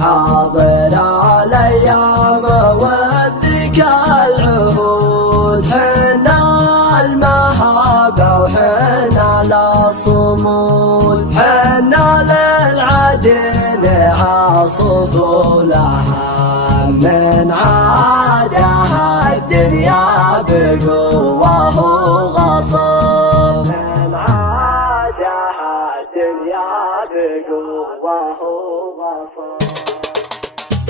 حاضر الايام وبذيك العهود، حنا المهابه وحنا للصمود، حنا للعدن عاصف لها من عادها الدنيا بقوه وغصب، من عادها الدنيا بقوه وغصب.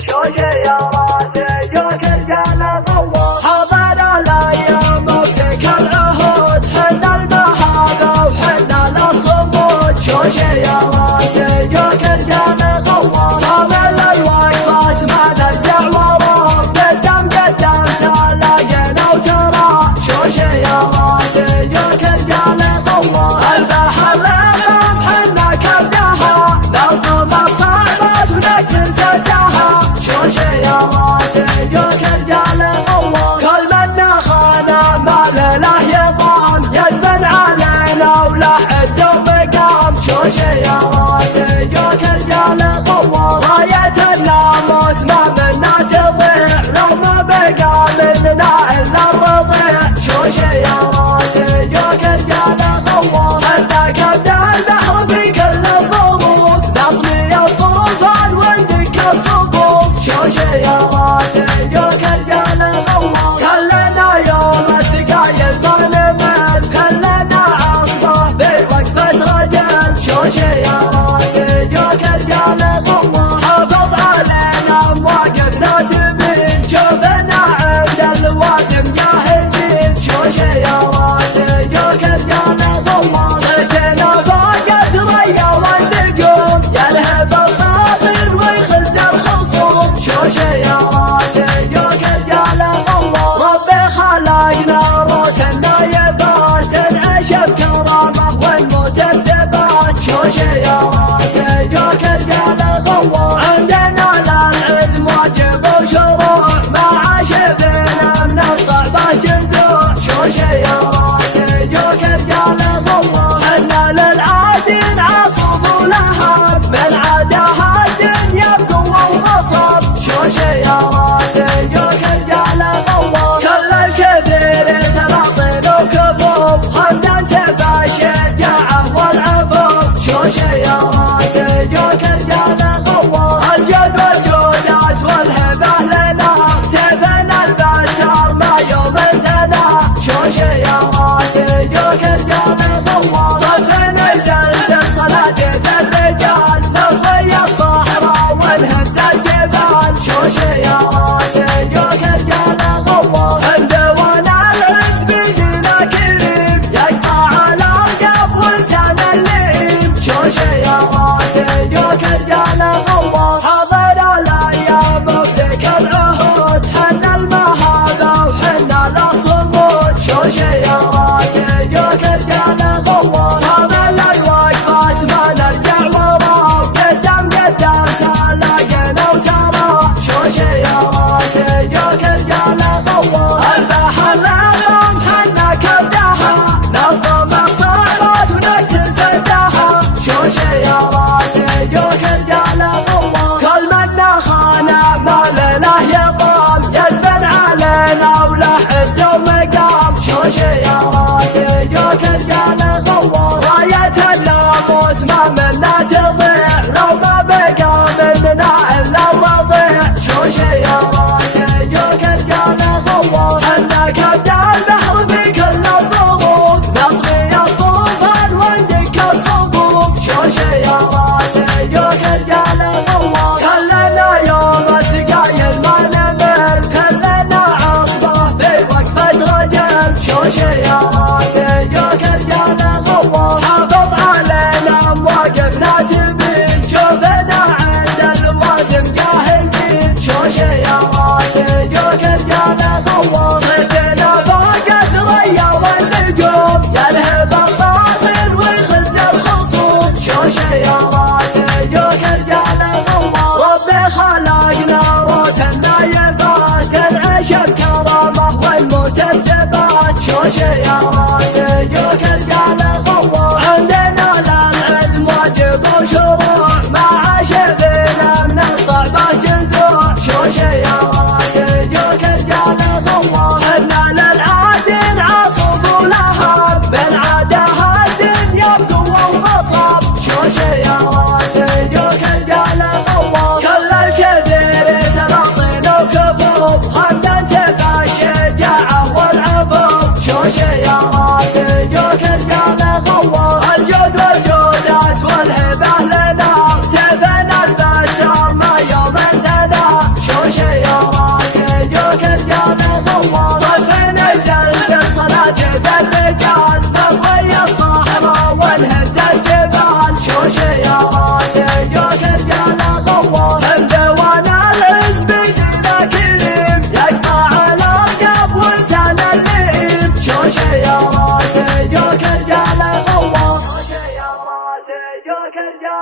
شوش يا راسي جوك الجال غوار، حضر الايام وبذيك العهود، حنا المهابه وحنا للصمود، شوش يا راسي جوك الجال غوار، صامل الوقفات ما نرجع ورا، قدام قدام تلاقينا وترى، شوش يا راسي جوك الجال غوار، البحر للغم حنا كبدها، نلطم الصعبات ونكسر سدها، شوش يا راسي جوك الجال غوار، كل منا خانا ما له يضام، يزمن علينا وله عز ومقام، شوش يا راسي جوك الجال غوار، راية الناموس ما منا تضيع، لو ما بقى مننا الا الرضيع، شوش يا راسي جوك الجال غوار، حنا كبد البحر في كل الظروف، نطمي الطوفان وندك الصفوف، شوش يا راسي جوك الجال غوار، كلنا يوم الثقايل ما نمل، كلنا عصبه في وقفه رجل، شوش يا راسي جوك الجال غوار، حافظ علينا مواقفنا تبين، شوفنا عند اللوازم جاهزين، شوش يا راسي جوك الجال غوار، صرتنا فوق الثريا والنجوم، يلهب الباطل ويخز الخصوم، شوش يا راسي جوك الجال غوار، ربي خلقنا روس النايبات، تنعش بكرامه والموت بثبات، شوش يا راسي جوك الجال غوار، عندنا للعزم واجب وشروع، ما عاش فينا من الصعبه جزوع، شوش يا راسي جوك الجال غوار، حنا للعادين عاصف ولهب، من عادها الدنيا بقوه وغصب، شوش يا راسي جوك الجال غوار، كل الكثير سلاطين وكفوف، حنا نسبى الشجاعه والعفو، شوش يا راسي جوك الجال غوار، الجد والجودات والهبه لنا، سيفنا البتر ما يوم ثنا، شوش يا راسي جوك الجال غوار، صفنا زلزل صناديد الرجال، نضي الصحراء ونهز الجبال، شوش يا راسي جوك الجال غوار، عندنا العز بيدنا كريم، يقطع الارقام ولسان اللئيم، شوش يا راسي جوك الجال غوار، حاضر الايام وبذيك العهود، حنا المهابه وحنا للصمود، شوش يا راسي جوك الجال غوار، صامل الوقفات ما نرجع ورا، قدام قدام تلاقينا وترى، شوش يا راسي جوك الجال غوار، البحر للغم حنا كبدها، نلطم الصعبات ونكسر سدها، شوش يا راسي جوك الجال غوار، كل منا خانا ما له يضام، يزمن علينا وله عز ومقام، شوش يا راسي جوك الجال غوار، راية الناموس ما منا تضيع، لو ما بقى مننا الا الرضيع، شوش يا راسي جوك الجال غوار، حنا كبد البحر في كل الظروف، نطمي الطوفان وندك الصفوف، شوش يا راسي جوك الجال غوار، كلنا يوم الثقايل ما نمل، كلنا عصبه في وقفه رجل، شوش يا راسي جوك الجال غوار، حافظ علينا مواقفنا تبين، شوفنا عند اللوازم جاهزين، شوش يا راسي جوك الجال غوار، صرتنا فوق الثريا والنجوم، يلهب الباطل ويخز الخصوم، شوش يا راسي جوك الجال غوار، ربي خلقنا روس النايبات، تنعش بكرامه والموت بثبات، شوش يا راسي جوك الجال غوار، عندنا للعزم واجب وشروع، ما عاش فينا من الصعبه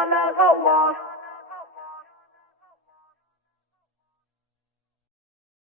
يا الغواص.